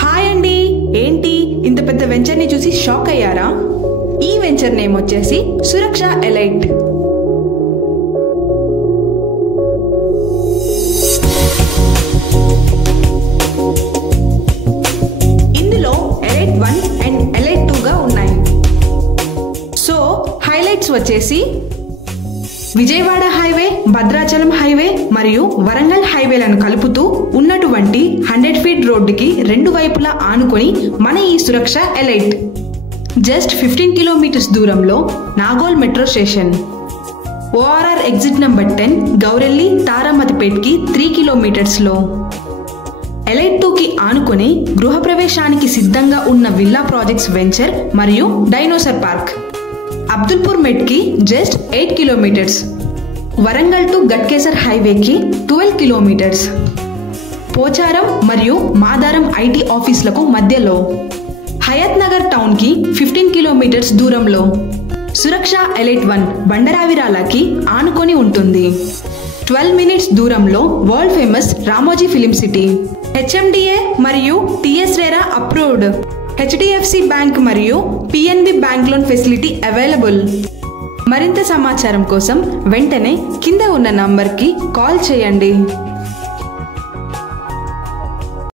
Hi అండి, ఏంటి ఇంత పెద్ద వెంచర్ ని చూసి షాక్ అయ్యారా? ఈ వెంచర్ నేమ్ వచ్చేసి సురక్ష ఎలైట్. ఇందులో ఎలైట్ 1 అండ్ ఎలైట్ 2 గా ఉన్నాయి. సో హైలైట్స్ వచ్చేసి విజయవాడ హైవే, భద్రాచలం హైవే మరియు వరంగల్ హైవేలను కలుపుతూ ఉన్నటువంటి 100 ఫీట్ రోడ్డుకి రెండు వైపులా ఆనుకొని మన ఈ సురక్ష ఎలైట్. జస్ట్ 15 కిలోమీటర్స్ దూరంలో Nagole metro station, ORR exit number 10, Gowrelli తారామతిపేట్కి 3 కిలోమీటర్స్లో. ఎలైట్ 2కి ఆనుకొని గృహప్రవేశానికి సిద్ధంగా ఉన్న విల్లా ప్రాజెక్ట్స్ వెంచర్ మరియు డైనోసార్ పార్క్. అబ్దుల్పూర్ మెట్కి just 8 kilometres. Warangal to Ghatkesar హైవేకి 12 కిలోమీటర్స్. పోచారం మరియు మాదారం ఐటీ ఆఫీసులకు మధ్యలో. హయత్ నగర్ టౌన్కి 15 కిలోమీటర్స్ దూరంలో. సురక్ష ఎలైట్ 1 బండరావిరాలకి ఆనుకొని ఉంటుంది. 12 మినిట్స్ దూరంలో world famous Ramoji film city. HMDA మరియు TS RERA approved. HDFC bank మరియు PNB bank loan facility available. మరింత సమాచారం కోసం వెంటనే కింద ఉన్న నంబర్కి కాల్ చేయండి.